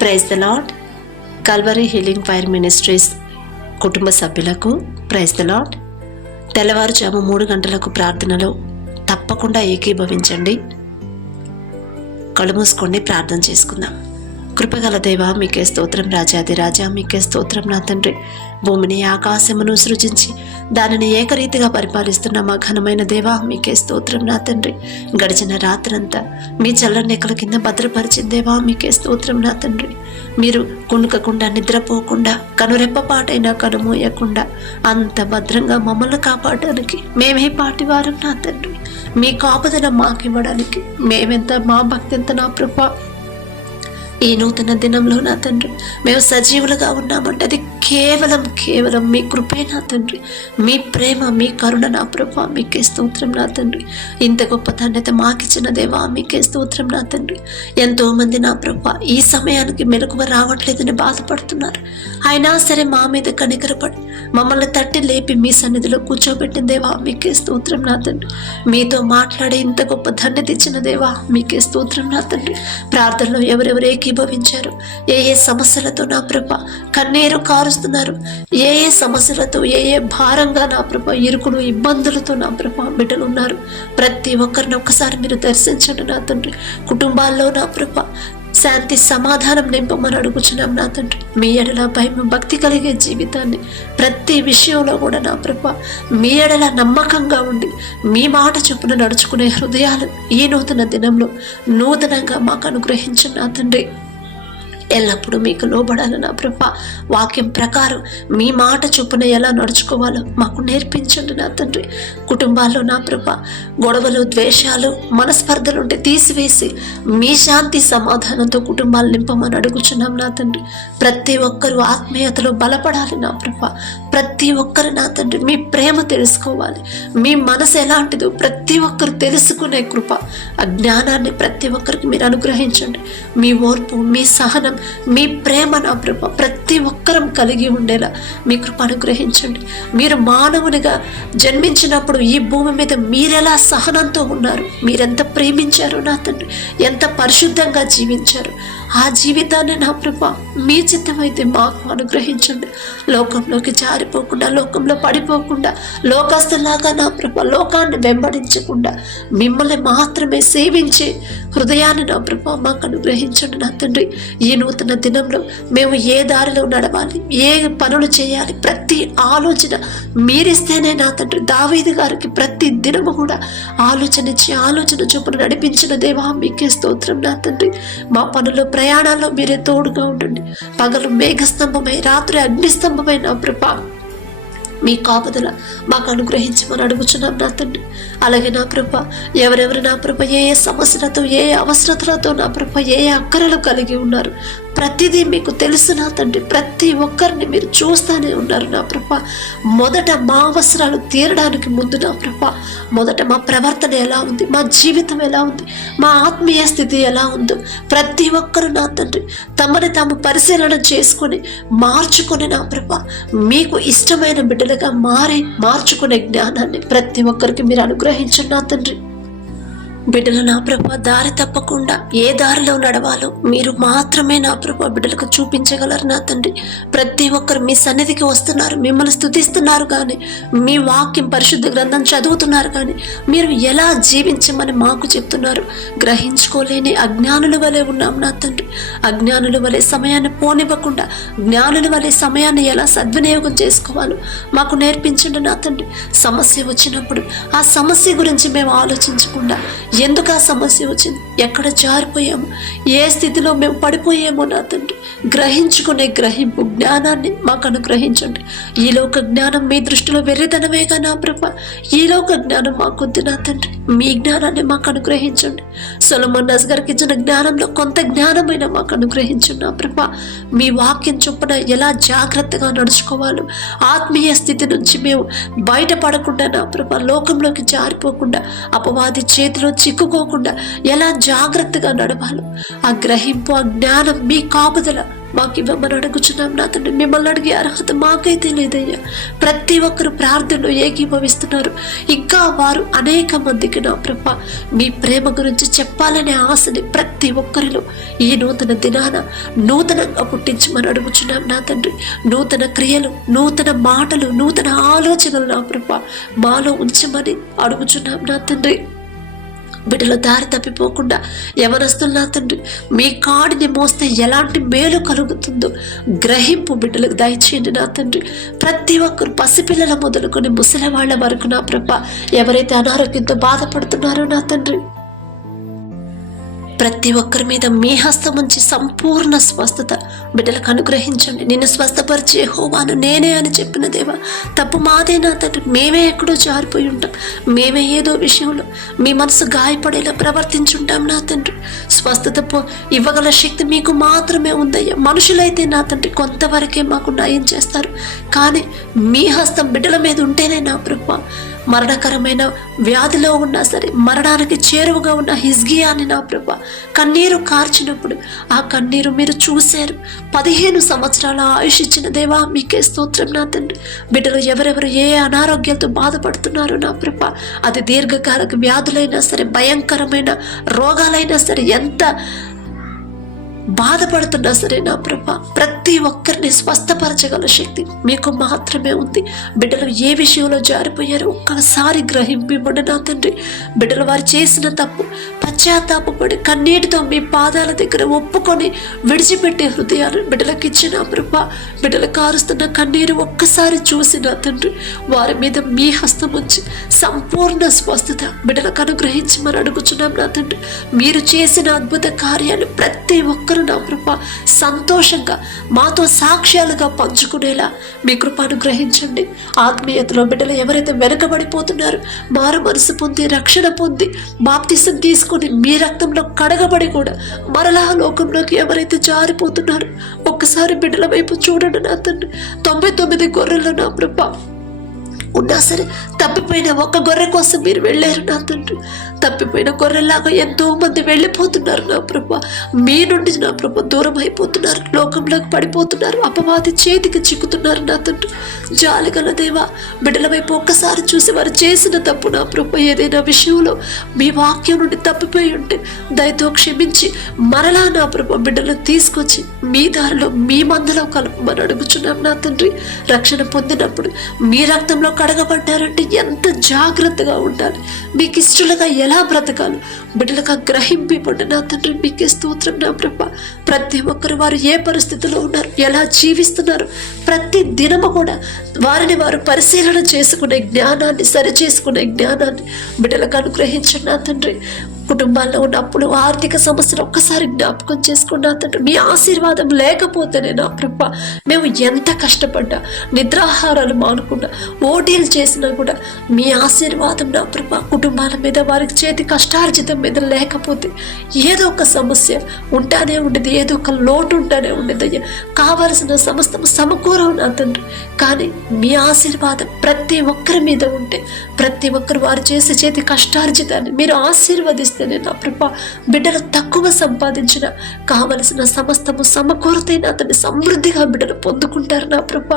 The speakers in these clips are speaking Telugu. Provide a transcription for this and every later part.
Praise the lord Calvary healing fire ministries కుటుంబ సభ్యులకు ప్రైజ్ ద లాడ్ తెల్లవారుజాము మూడు గంటలకు ప్రార్థనలో తప్పకుండా ఏకీభవించండి. కళ్ళు మూసుకోండి ప్రార్థన చేసుకుందాం. కృపగల దేవ మీకే స్తోత్రం రాజాది రాజా మీకే స్తోత్రం నా తండ్రి. భూమిని ఆకాశమును సృజించి దానిని ఏకరీతిగా పరిపాలిస్తున్న మా ఘనమైన దేవా మీకే స్తోత్రం నా తండ్రి. గడిచిన రాత్రంతా మీ చల్లనెక్కల కింద భద్రపరిచిన దేవా మీకే స్తోత్రం నా తండ్రి. మీరు కుణుకకుండా నిద్రపోకుండా కనురెప్పపాటైనా కనుమూయకుండా అంత భద్రంగా మమ్మల్ని కాపాడడానికి మేమే పాటివారం నా తండ్రి. మీ కాపుదల మాకివ్వడానికి మేమెంత మా భక్తి ఎంత నా ప్రభా ఈ నూతన దినంలో నా తండ్రి మేము సజీవులుగా ఉన్నామంటే అది కేవలం కేవలం మీ కృపే నా తండ్రి. మీ ప్రేమ మీ కరుణ నా ప్రభా మీకే స్తోత్రం నా తండ్రి. ఇంత గొప్ప ధన్యత మాకిచ్చిన దేవా మీకే స్తోత్రం నా తండ్రి. ఎంతోమంది నా ప్రభా ఈ సమయానికి మెలకువ రావట్లేదని బాధపడుతున్నారు. అయినా సరే మా మీద కనికరపడి మమ్మల్ని తట్టి లేపి మీ సన్నిధిలో కూర్చోబెట్టిన దేవా మీకే స్తోత్రం నా తండ్రి. మీతో మాట్లాడే ఇంత గొప్ప ధన్యత ఇచ్చిన దేవా మీకే స్తోత్రం నా తండ్రి. ప్రార్థనలో ఎవరెవరు ఏకీభవించారు? ఏ ఏ సమస్యలతో నా ప్రభ కన్నీరు కారుస్తున్నారు ఏ ఏ సమస్యలతో ఏ ఏ భారంగా నా ప్రభ ఇరుకుడు ఇబ్బందులతో నా ప్రభ బిడ్డలు ఉన్నారు ప్రతి ఒక్కరిని ఒక్కసారి మీరు దర్శించండి నా తండ్రి. కుటుంబాల్లో నా ప్రభ శాంతి సమాధానం నింపమని అడుగుచున్నాం నా తండ్రి. మీ ఎడల భయం భక్తి కలిగే జీవితాన్ని ప్రతి విషయంలో కూడా నా ప్రభ మీ ఎడల నమ్మకంగా ఉండి మీ మాట చొప్పున నడుచుకునే హృదయాలు ఈ నూతన దినంలో నూతనంగా మాకు అనుగ్రహించిన నా తండ్రి. ఎల్లప్పుడూ మీకు లోబడాలి నా ప్రభ. వాక్యం ప్రకారం మీ మాట చొప్పున ఎలా నడుచుకోవాలో మాకు నేర్పించండి నా తండ్రి. కుటుంబాల్లో నా ప్రభ గొడవలు ద్వేషాలు మనస్పర్ధలు ఉంటే తీసివేసి మీ శాంతి సమాధానంతో కుటుంబాలు నింపమని అడుగుచున్నాం నా తండ్రి. ప్రతి ఒక్కరూ ఆత్మీయతలో బలపడాలి నా ప్రభ. ప్రతి ఒక్కరు నా తండ్రి మీ ప్రేమ తెలుసుకోవాలి. మీ మనసు ఎలాంటిదో ప్రతి ఒక్కరు తెలుసుకునే కృప. ఆ జ్ఞానాన్ని ప్రతి ఒక్కరికి మీరు అనుగ్రహించండి. మీ ఓర్పు మీ సహనం మీ ప్రేమ నా ప్రభ. ప్రతి ఒక్కరం కలిగి ఉండేలా మీ కృప అనుగ్రహించండి. మీరు మానవునిగా జన్మించినప్పుడు ఈ భూమి మీద మీరెలా సహనంతో ఉన్నారు? మీరెంత ప్రేమించారు నా తండ్రి? ఎంత పరిశుద్ధంగా జీవించారు? ఆ జీవితాన్ని నా ప్రభ మీ చిత్తమైతే మాకు అనుగ్రహించండి. లోకంలోకి జారిపోకుండా లోకంలో పడిపోకుండా లోకస్తులాగా నా ప్రభ లోకాన్ని వెంబడించకుండా మిమ్మల్ని మాత్రమే సేవించే హృదయాన్ని నా ప్రభ మాకు అనుగ్రహించండి నా తండ్రి. ఈ నూతన దినంలో మేము ఏ దారిలో నడవాలి ఏ పనులు చేయాలి ప్రతి ఆలోచన మీరిస్తేనే నా తండ్రి. దావేది గారికి ప్రతి దినము కూడా ఆలోచన ఇచ్చి ఆలోచన చొప్పున నడిపించిన దేవా మీకే స్తోత్రం నా తండ్రి. మా పనుల్లో ప్రయాణాల్లో మీరే తోడుగా ఉండండి. పగలు మేఘస్తంభమై రాత్రి అగ్నిస్తంభమై నా ప్రభా. మీ కాపుదల మాకు అనుగ్రహించమని అడుగుచున్నాం నా తండ్రి. అలాగే నా ప్రభ ఎవరెవరు నా ప్రభ ఏ ఏ సమస్యలతో ఏ ఏ అవసరతలతో నా ప్రభ ఏ ఏ అక్కరలు కలిగి ఉన్నారు. ప్రతిదీ మీకు తెలుసు నా తండ్రి. ప్రతి ఒక్కరిని మీరు చూస్తూనే ఉన్నారు నా ప్రభ. మొదట మా అవసరాలు తీరడానికి ముందు నా ప్రభ. మొదట మా ప్రవర్తన ఎలా ఉంది? మా జీవితం ఎలా ఉంది? మా ఆత్మీయ స్థితి ఎలా ఉందో ప్రతి ఒక్కరు నా తండ్రి తమని తాము పరిశీలన చేసుకొని మార్చుకొని నా ప్రభ. మీకు ఇష్టమైన బిడ్డలుగా మారి మార్చుకునే జ్ఞానాన్ని ప్రతి ఒక్కరికి మీరు అనుగ్రహించండి నా తండ్రి. బిడ్డలు నా ప్రభ దారి తప్పకుండా ఏ దారిలో నడవాలో మీరు మాత్రమే నా ప్రభ బిడ్డలకు చూపించగలరు నా తండ్రి. ప్రతి ఒక్కరు మీ సన్నిధికి వస్తున్నారు మిమ్మల్ని స్థుతిస్తున్నారు కానీ మీ వాక్యం పరిశుద్ధ గ్రంథం చదువుతున్నారు కానీ మీరు ఎలా జీవించమని మాకు చెప్తున్నారు. గ్రహించుకోలేని అజ్ఞానుల వలె ఉన్నాం నా తండ్రి. అజ్ఞానుల వలె సమయాన్ని పోనివ్వకుండా జ్ఞానుల వలె సమయాన్ని ఎలా సద్వినియోగం చేసుకోవాలో మాకు నేర్పించండి నా తండ్రి. సమస్య వచ్చినప్పుడు ఆ సమస్య గురించి మేము ఆలోచించకుండా ఎందుకు ఆ సమస్య వచ్చింది? ఎక్కడ జారిపోయాము? ఏ స్థితిలో మేము పడిపోయామో నా తండ్రి? గ్రహించుకునే గ్రహింపు జ్ఞానాన్ని మాకు అనుగ్రహించండి. ఈ లోక జ్ఞానం మీ దృష్టిలో వెర్రితనమేగా నా ప్రభ. ఈ లోక జ్ఞానం మాకొద్దు నా తండ్రి. మీ జ్ఞానాన్ని మాకు అనుగ్రహించండి. సొలమన్ నస్ గారికి ఇచ్చిన జ్ఞానంలో కొంత జ్ఞానమైన మాకు అనుగ్రహించండి నా ప్రభ. మీ వాక్యం చొప్పున ఎలా జాగ్రత్తగా నడుచుకోవాలో ఆత్మీయ స్థితి నుంచి మేము బయటపడకుండా నా ప్రభ లోకంలోకి జారిపోకుండా అపవాది చేతిలో చిక్కుకోకుండా ఎలా జాగ్రత్తగా నడవాలో ఆ గ్రహింపు ఆ జ్ఞానం మీ కాపుదల మాకు ఇవ్వమని అడుగుచున్నాం నా తండ్రి. మిమ్మల్ని అడిగే అర్హత మాకైతే లేదయ్యా. ప్రతి ఒక్కరు ప్రార్థనలో ఏకీభవిస్తున్నారు. ఇంకా వారు అనేక మందికి నా ప్రభ మీ ప్రేమ గురించి చెప్పాలనే ఆశని ప్రతి ఒక్కరిలో ఈ నూతన దినాన నూతనంగా పుట్టించమని అడుగుచున్నాం నా తండ్రి. నూతన క్రియలు నూతన మాటలు నూతన ఆలోచనలు నా ప్రభ మాలో ఉంచమని అడుగుచున్నాం నా తండ్రి. బిడ్డలు దారి తప్పిపోకుండా ఎవరొస్తున్నా తండ్రి మీ కాడిని మోస్తే ఎలాంటి మేలు కలుగుతుందో గ్రహింపు బిడ్డలకు దయచేయండి నా తండ్రి. ప్రతి ఒక్కరు పసిపిల్లల మొదలుకొని ముసలి వాళ్ళ వరకు నా ప్రభ ఎవరైతే అనారోగ్యంతో బాధపడుతున్నారో నా తండ్రి. ప్రతి ఒక్కరి మీద మీ హస్తం ఉంచి సంపూర్ణ స్వస్థత. బిడ్డలకు అనుగ్రహించండి. నిన్ను స్వస్థపరిచే హోవాను నేనే అని చెప్పిన దేవా తప్పు మాదే నా తండ్రి. మేమే ఎక్కడో జారిపోయి ఉంటాం. మేమే ఏదో విషయంలో మీ మనసు గాయపడేలా ప్రవర్తించుంటాం నా తండ్రి. స్వస్థత పో ఇవ్వగల శక్తి మీకు మాత్రమే ఉందయ్యా. మనుషులైతే నా తండ్రి కొంతవరకే మాకు నయం చేస్తారు. కానీ మీ హస్తం బిడ్డల మీద ఉంటేనే నా ప్రభావ మరణకరమైన వ్యాధిలో ఉన్నా సరే మరణానికి చేరువగా ఉన్న హిజ్గియాని నా ప్రభ కన్నీరు కార్చినప్పుడు ఆ కన్నీరు మీరు చూశారు. పదిహేను సంవత్సరాల ఆయుష్ ఇచ్చిన దేవా మీకే స్తోత్రం నా తండ్రి. బిడ్డలు ఎవరెవరు ఏ అనారోగ్యంతో బాధపడుతున్నారో నా ప్రభ అది దీర్ఘకాలిక వ్యాధులైనా సరే భయంకరమైన రోగాలైనా సరే ఎంత బాధపడుతున్నా సరే నా ప్రభ. ప్రతి ఒక్కరిని స్వస్థపరచగల శక్తి మీకు మాత్రమే ఉంది. బిడ్డలు ఏ విషయంలో జారిపోయారో ఒక్కసారి గ్రహింపివ్వండి నా తండ్రి. బిడ్డలు వారు చేసిన తప్పు పశ్చాత్తాపడి కన్నీటితో మీ పాదాల దగ్గర ఒప్పుకొని విడిచిపెట్టే హృదయాలు బిడ్డలకు ఇచ్చిన ప్రభ. బిడ్డలు కారుస్తున్న కన్నీరు ఒక్కసారి చూసి నా తండ్రి. వారి మీద మీ హస్తం ఉంచి సంపూర్ణ స్వస్థత బిడ్డలకు అనుగ్రహించి మరి అడుగుచున్నాం నా తండ్రి. మీరు చేసిన అద్భుత కార్యాలు ప్రతి ఒక్క ఒక్కరు నా కృప సంతోషంగా మాతో సాక్ష్యాలుగా పంచుకునేలా మీ కృప అనుగ్రహించండి. ఆత్మీయతలో బిడ్డలు ఎవరైతే వెనకబడిపోతున్నారు మారు మనసు పొంది రక్షణ పొంది బాప్తిసం తీసుకొని మీ రక్తంలో కడగబడి కూడా మరలా లోకంలోకి ఎవరైతే జారిపోతున్నారు ఒక్కసారి బిడ్డల వైపు చూడండి నా తండ్రి. తొంభై తొమ్మిది గొర్రెలు నా ప్రభ ఉన్నా సరే తప్పిపోయిన ఒక్క గొర్రె కోసం మీరు వెళ్ళారు నా తండ్రి. తప్పిపోయిన గొర్రెలాగా ఎంతో మంది వెళ్ళిపోతున్నారు నా ప్రభ. మీ నుండి నా ప్రభ దూరం అయిపోతున్నారు లోకంలోకి పడిపోతున్నారు. అపవాది చేతికి చిక్కుతున్నారు నా తండ్రి. జాలిగల దేవా బిడ్డల వైపు ఒక్కసారి చూసి వారు చేసిన తప్పు నా ప్రభ. ఏదైనా విషయంలో మీ వాక్యం నుండి తప్పిపోయి ఉంటే దయతో క్షమించి మరలా నా ప్రభ బిడ్డలను తీసుకొచ్చి మీ దారిలో మీ మందలో కలుపమని అడుగుచున్నాం నా తండ్రి. రక్షణ పొందినప్పుడు మీ రక్తంలో కడగబడ్డారంటే ఎంత జాగ్రత్తగా ఉండాలి. మీకు ఇష్టలుగా ఎలా బ్రతకాలి? బిడ్డలకు గ్రహింపిపండి నా తండ్రి మీకే స్తోత్రం నా బ్రహ్మ ప్రతి ఒక్కరు వారు ఏ పరిస్థితిలో ఉన్నారు? ఎలా జీవిస్తున్నారు? ప్రతి దినము కూడా వారిని వారు పరిశీలన చేసుకునే జ్ఞానాన్ని సరి చేసుకునే జ్ఞానాన్ని బిడ్డలకు అనుగ్రహించండి నా తండ్రి. కుటుంబాల్లో ఉన్నప్పుడు ఆర్థిక సమస్యలు ఒక్కసారి జ్ఞాపకం చేసుకున్నా తండ్రి మీ ఆశీర్వాదం లేకపోతేనే నా ప్రభ మేము ఎంత కష్టపడ్డా నిద్రాహారాలు మానుకుండా ఓటీలు చేసినా కూడా మీ ఆశీర్వాదం నా ప్రభ కుటుంబాల మీద వారికి చేతి కష్టార్జితం మీద లేకపోతే ఏదో ఒక సమస్య ఉంటానే ఉండేది ఏదో ఒక లోటు ఉంటానే ఉండేది అయ్యా. కావలసిన సమస్తము సమకూరవు నా తండ్రి. కానీ మీ ఆశీర్వాదం ప్రతి ఒక్కరి మీద ఉంటే ప్రతి ఒక్కరు వారు చేసే చేతి కష్టార్జితాన్ని మీరు ఆశీర్వదిస్తారు చేస్తేనే నా ప్రభ. బిడ్డలు తక్కువ సంపాదించిన కావలసిన సమస్తము సమకూరతైన అతన్ని సమృద్ధిగా బిడ్డలు పొందుకుంటారు నా ప్రభ.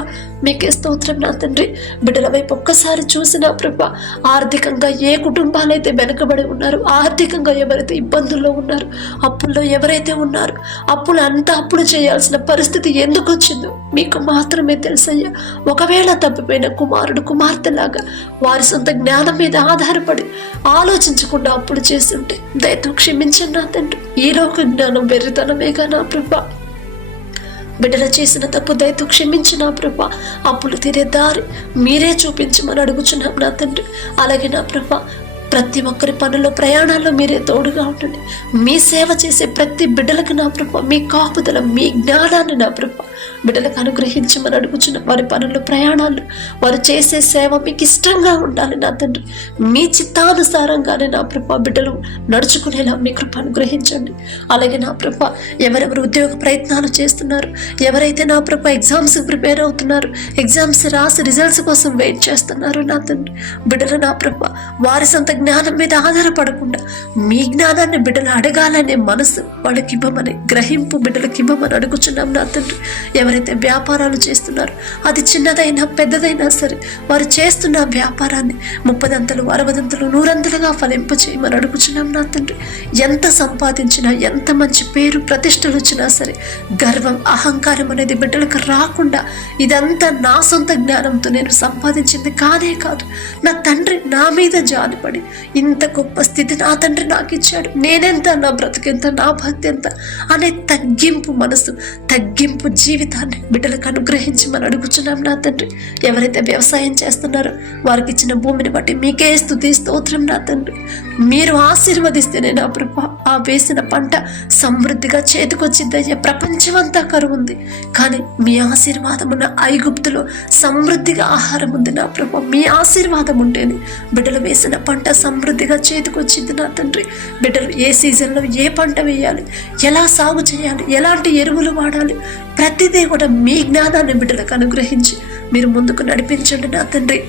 మీకే స్తోత్రం నా తండ్రి. బిడ్డల వైపు ఒక్కసారి చూసి నా ప్రభ ఆర్థికంగా ఏ కుటుంబాలైతే వెనకబడి ఉన్నారో ఆర్థికంగా ఎవరైతే ఇబ్బందుల్లో ఉన్నారు అప్పుల్లో ఎవరైతే ఉన్నారో అప్పులు అంత అప్పులు చేయాల్సిన పరిస్థితి ఎందుకు వచ్చిందో మీకు మాత్రమే తెలుసయ్యా. ఒకవేళ తప్పిపోయిన కుమారుడు కుమార్తెలాగా వారి సొంత జ్ఞానం మీద ఆధారపడి ఆలోచించకుండా అప్పులు చేసి ఉంటే దయతో క్షమించండి నా తండ్రి. ఈ లోక జ్ఞానం వెర్రితనమేగా నా ప్రభ. బిడ్డల చేసిన తప్పు దయతో క్షమించి నా ప్రభ. అప్పులు తీరే దారి మీరే చూపించమని అడుగుచున్నాం నా తండ్రి. అలాగే నా ప్రభ ప్రతి ఒక్కరి పనుల్లో ప్రయాణాల్లో మీరే తోడుగా ఉండండి. మీ సేవ చేసే ప్రతి బిడ్డలకు నా ప్రభ మీ కాపుదల మీ జ్ఞానాన్ని నా ప్రభ. బిడ్డలకు అనుగ్రహించమని అడుగుచున్న వారి పనులు ప్రయాణాలు వారు చేసే సేవ మీకు ఇష్టంగా ఉండాలి నా తండ్రి. మీ చిత్తానుసారంగానే నా ప్రభ బిడ్డలు నడుచుకునేలా మీ కృప అనుగ్రహించండి. అలాగే నా ప్రభ ఎవరెవరు ఉద్యోగ ప్రయత్నాలు చేస్తున్నారు ఎవరైతే నా ప్రభ ఎగ్జామ్స్ ప్రిపేర్ అవుతున్నారు ఎగ్జామ్స్ రాసి రిజల్ట్స్ కోసం వెయిట్ చేస్తున్నారు నా తండ్రి. బిడ్డలు నా ప్రభ వారి సొంత జ్ఞానం మీద ఆధారపడకుండా మీ జ్ఞానాన్ని బిడ్డలు అడగాలనే మనసు వాళ్ళకి ఇవ్వమని గ్రహింపు బిడ్డలకి ఇవ్వమని అడుగుచున్నాం నా తండ్రి. ఎవరైతే వ్యాపారాలు చేస్తున్నారు అది చిన్నదైనా పెద్దదైనా సరే వారు చేస్తున్న వ్యాపారాన్ని ముప్పదంతలు అరవదంతలు నూరంతలుగా ఫలింప చేయమని అడుగుచున్నాం నా తండ్రి. ఎంత సంపాదించినా ఎంత మంచి పేరు ప్రతిష్టలు వచ్చినా సరే గర్వం అహంకారం అనేది బిడ్డలకు రాకుండా ఇదంతా నా సొంత జ్ఞానంతో నేను సంపాదించింది కాదే కాదు. నా తండ్రి నా మీద జాలిపడి ఇంత గొప్ప స్థితి నా తండ్రి నాకు ఇచ్చాడు నేనెంత నా బ్రతుకెంత నా భక్తి ఎంత అనే తగ్గింపు మనసు తగ్గింపు జీవితం జీవితాన్ని బిడ్డలకు అనుగ్రహించి మనం అడుగుచున్నాం నా తండ్రి. ఎవరైతే వ్యవసాయం చేస్తున్నారో వారికి ఇచ్చిన భూమిని బట్టి మీకే స్థుతి స్తోత్రం నా తండ్రి. మీరు ఆశీర్వదిస్తేనే నా ప్రభా ఆ వేసిన పంట సమృద్ధిగా చేతికొచ్చిద్దయ్యా ప్రపంచమంతా కరువు ఉంది కానీ మీ ఆశీర్వాదం ఉన్న ఐగుప్తులో సమృద్ధిగా ఆహారం ఉంది నా ప్రభ. మీ ఆశీర్వాదం ఉంటేనే బిడ్డలు వేసిన పంట సమృద్ధిగా చేతికొచ్చింది నా తండ్రి. బిడ్డలు ఏ సీజన్లో ఏ పంట వేయాలి ఎలా సాగు చేయాలి ఎలాంటి ఎరువులు వాడాలి ప్రతిదీ కూడా మీ జ్ఞానాన్ని బిడ్డలకు అనుగ్రహించి మీరు ముందుకు నడిపించండి నా తండ్రి.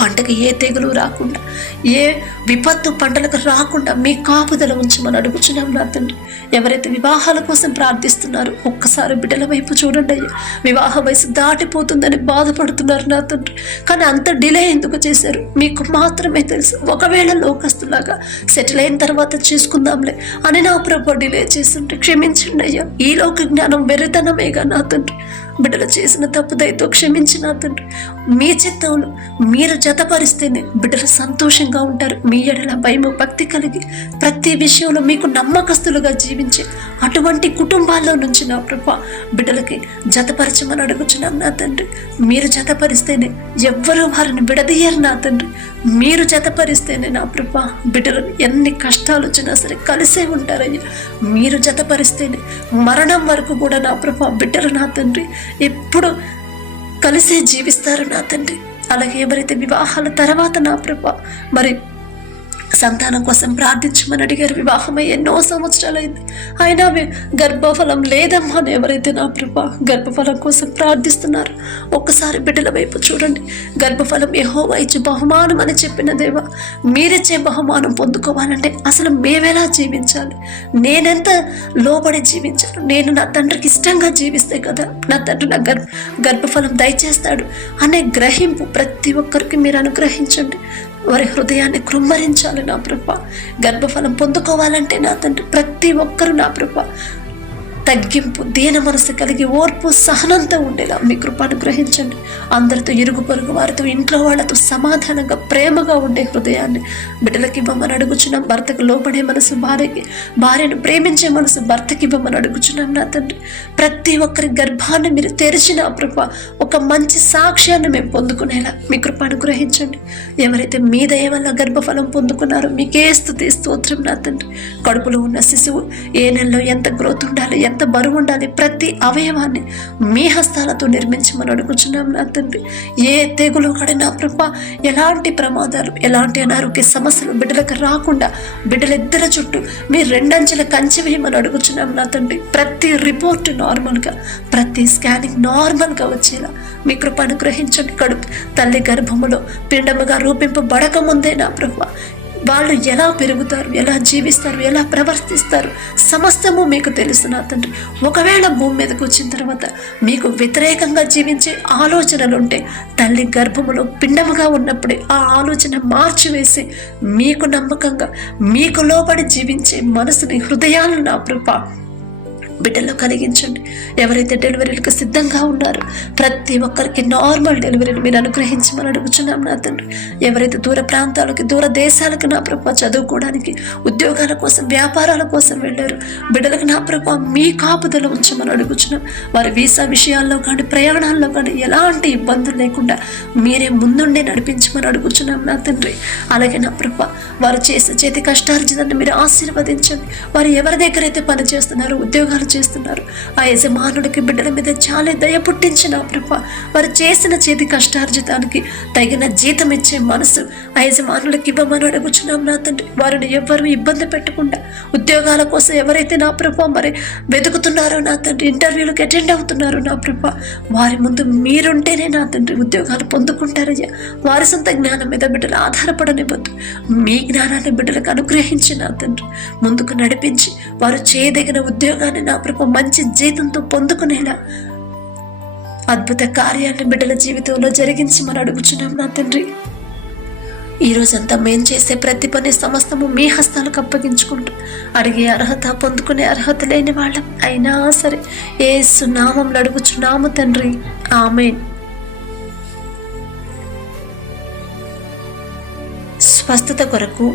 పంటకి ఏ తెగులు రాకుండా ఏ విపత్తు పంటలకు రాకుండా మీ కాపుదల ఉంచమని అడుగుచున్నాం నా తండ్రి. ఎవరైతే వివాహాల కోసం ప్రార్థిస్తున్నారో ఒక్కసారి బిడ్డల వైపు చూడండి అయ్యా. వివాహ వయసు దాటిపోతుందని బాధపడుతున్నారు నా తండ్రి. కానీ అంత డిలే ఎందుకు చేశారు? మీకు మాత్రమే తెలుసు. ఒకవేళ లోకస్తులాగా సెటిల్ అయిన తర్వాత చేసుకుందాంలే అని నా ప్రభు డిలే చేస్తుంటే క్షమించండి అయ్యా. ఈ లోక జ్ఞానం వెరితనమేగా నా తండ్రి. బిడ్డలు చేసిన తప్పుదైతో క్షమించి క్షమించిన తండ్రి. మీ చిత్తంలో మీరు జతపరిస్తేనే బిడ్డలు సంతోషంగా ఉంటారు. మీ ఎడల భయము భక్తి కలిగి ప్రతి విషయంలో మీకు నమ్మకస్తులుగా జీవించే అటువంటి కుటుంబాల్లో నుంచి నా ప్రభ బిడ్డలకి జతపరచమని అడుగుచున్నాను నా తండ్రి. మీరు జతపరిస్తేనే ఎవ్వరూ వారిని విడదీయరు నా తండ్రి. మీరు జతపరిస్తేనే నా ప్రభ బిడ్డలు ఎన్ని కష్టాలు వచ్చినా సరే కలిసే ఉంటారయ్యా. మీరు జతపరిస్తేనే మరణం వరకు కూడా నా ప్రభ బిడ్డలు నా తండ్రి. ఎప్పుడు కలిసే జీవిస్తారు నా తండ్రి. అలాగే ఎవరైతే వివాహాల తర్వాత నా ప్రభ మరి సంతానం కోసం ప్రార్థించమని అడిగారు. వివాహమై ఎన్నో సంవత్సరాలైంది. అయినా గర్భఫలం లేదమ్మా అని ఎవరైతే నా ప్రభా గర్భఫలం కోసం ప్రార్థిస్తున్నారు ఒక్కసారి బిడ్డల వైపు చూడండి. గర్భఫలం ఏహో వైద్య బహుమానం అని చెప్పిన దేవా మీరిచ్చే బహుమానం పొందుకోవాలంటే అసలు మేమెలా జీవించాలి? నేనెంత లోబడి జీవించాను? నేను నా తండ్రికి ఇష్టంగా జీవిస్తే కదా నా తండ్రి నా గర్భ గర్భఫలం దయచేస్తాడు అనే గ్రహింపు ప్రతి ఒక్కరికి మీరు అనుగ్రహించండి. వారి హృదయాన్ని కృమ్మరించాలి నా ప్రభ. గర్భఫలం పొందుకోవాలంటే నా తండ్రి ప్రతి ఒక్కరు నా ప్రభ. తగ్గింపు దీన మనసు కలిగి ఓర్పు సహనంతో ఉండేలా మీ కృప అనుగ్రహించండి అందరితో ఇరుగు పొరుగు వారితో ఇంట్లో వాళ్ళతో సమాధానంగా ప్రేమగా ఉండే హృదయాన్ని బిడ్డలకి ఇవ్వమని అడుగుచున్నాం. భర్తకు లోపడే మనసు భార్యకి భార్యను ప్రేమించే మనసు భర్తకి ఇవ్వమని అడుగుచున్నాం నా తండ్రి. ప్రతి ఒక్కరి గర్భాన్ని మీరు తెరిచిన కృప ఒక మంచి సాక్ష్యాన్ని మేము పొందుకునేలా మీ కృప అనుగ్రహించండి ఎవరైతే మీ దయ వల్ల గర్భఫలం పొందుకున్నారో మీకే స్థుతి స్తోత్రం నా తండ్రి. కడుపులో ఉన్న శిశువు ఏ నెలలో ఎంత గ్రోత్ ఉండాలి ఎంత బరువు ఉండాలి ప్రతి అవయవాన్ని. మీ హస్తాలతో నిర్మించమని అడుగుచున్నాం నా తండ్రి. ఏ తెగులు కూడా ప్రభ ఎలాంటి ప్రమాదాలు ఎలాంటి అనారోగ్య సమస్యలు బిడ్డలకు రాకుండా బిడ్డలిద్దరి చుట్టూ మీ రెండంచెల కంచె వేయమని అడుగుచున్నాం నా తండ్రి. ప్రతి రిపోర్ట్ నార్మల్గా ప్రతి స్కానింగ్ నార్మల్గా వచ్చేలా మీ కృప అనుగ్రహించండి కడుపు. తల్లి గర్భములో పిండముగా రూపింపబడక ముందే నా ప్రభు వాళ్ళు ఎలా పెరుగుతారు ఎలా జీవిస్తారు ఎలా ప్రవర్తిస్తారు సమస్తము మీకు తెలుసు నా తండ్రి. ఒకవేళ భూమి మీదకి వచ్చిన తర్వాత మీకు వ్యతిరేకంగా జీవించే ఆలోచనలు ఉంటే తల్లి గర్భములో పిండముగా ఉన్నప్పుడే ఆ ఆలోచన మార్చివేసి మీకు నమ్మకంగా మీకు లోబడి జీవించే మనసుని హృదయాలను నా ప్రభా బిడ్డలో కలిగించండి. ఎవరైతే డెలివరీలకు సిద్ధంగా ఉన్నారో ప్రతి ఒక్కరికి నార్మల్ డెలివరీని మీరు అనుగ్రహించమని అడుగుచున్నాం నా తండ్రి. ఎవరైతే దూర ప్రాంతాలకి దూర దేశాలకు నా ప్రభు చదువుకోవడానికి ఉద్యోగాల కోసం వ్యాపారాల కోసం వెళ్ళారు బిడ్డలకు నా ప్రభు మీ కాపుదల ఉంచమని అడుగుచున్నాం. వారి వీసా విషయాల్లో కానీ ప్రయాణాల్లో కానీ ఎలాంటి ఇబ్బందులు లేకుండా మీరే ముందుండే నడిపించమని అడుగుచున్నాం నా తండ్రి. అలాగే నా ప్రభు వారు చేసే చేతి కష్టార్జితాన్ని మీరు ఆశీర్వదించండి. వారు ఎవరి దగ్గర అయితే పనిచేస్తున్నారో ఉద్యోగాలు చేస్తున్నారు. ఆ యజమానుడికి బిడ్డల మీద చాలా దయ పుట్టించిన ప్రభ. వారు చేసిన చేతి కష్టార్జితానికి తగిన జీతం ఇచ్చే మనసు ఆ యజమానులకు ఇవ్వమని అడుగుచున్నాం నా తండ్రి. వారిని ఎవ్వరూ ఇబ్బంది పెట్టకుండా ఉద్యోగాల కోసం ఎవరైతే నా ప్రభ మరి వెతుకుతున్నారో నా తండ్రి ఇంటర్వ్యూలకు అటెండ్ అవుతున్నారో నా ప్రభ వారి ముందు మీరుంటేనే నా తండ్రి ఉద్యోగాలు పొందుకుంటారయ్యా. వారి సొంత జ్ఞానం మీద బిడ్డలు ఆధారపడనివ్వద్దు. మీ జ్ఞానాన్ని బిడ్డలకు అనుగ్రహించి నా తండ్రి. ముందుకు నడిపించి వారు చేయదగిన ఉద్యోగాన్ని నా ప్రభు మంచి జీతంతో పొందుకునేలా అద్భుత కార్యాలను బిడ్డల జీవితంలో జరిగించి మనం అడుగుచున్నాం నా తండ్రి. ఈ రోజంతా మేం చేసే ప్రతి పని సమస్తము మీ హస్తాలకు అప్పగించుకుంటూ అడిగే అర్హత పొందుకునే అర్హత లేని వాళ్ళం. అయినా సరే ఏ సునామంలో అడుగుచున్నాము తండ్రి. ఆమెన్. స్వస్థత కొరకు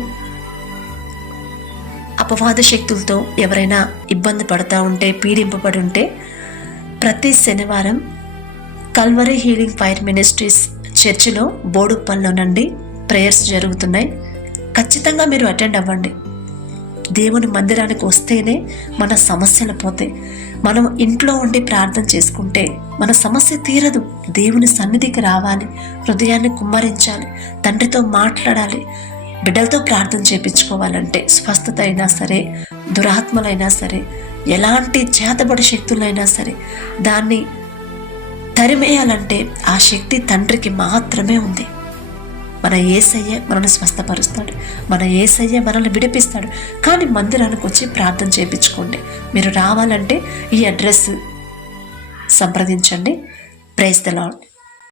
అపవాద శక్తులతో ఎవరైనా ఇబ్బంది పడతా ఉంటే పీడింపబడి ఉంటే ప్రతి శనివారం కల్వరీ హీలింగ్ ఫైర్ మినిస్ట్రీస్ చర్చిలో బోడుప్పల్లోనండి ప్రేయర్స్ జరుగుతున్నాయి. ఖచ్చితంగా మీరు అటెండ్ అవ్వండి. దేవుని మందిరానికి వస్తేనే మన సమస్యలు పోతాయి. మనం ఇంట్లో ఉండి ప్రార్థన చేసుకుంటే మన సమస్య తీరదు. దేవుని సన్నిధికి రావాలి హృదయాన్ని కుమ్మరించాలి తండ్రితో మాట్లాడాలి బిడ్డలతో ప్రార్థన చేపించుకోవాలంటే స్వస్థత అయినా సరే దురాత్మలైనా సరే ఎలాంటి చేతబడి శక్తులైనా సరే దాన్ని తరిమేయాలంటే ఆ శక్తి తండ్రికి మాత్రమే ఉంది. మన ఏసయ్య మనల్ని స్వస్థపరుస్తాడు. మన ఏసయ్య మనల్ని విడిపిస్తాడు. కానీ మందిరానికి వచ్చి ప్రార్థన చేయించుకోండి మీరు రావాలంటే ఈ అడ్రస్ సంప్రదించండి. Praise the lord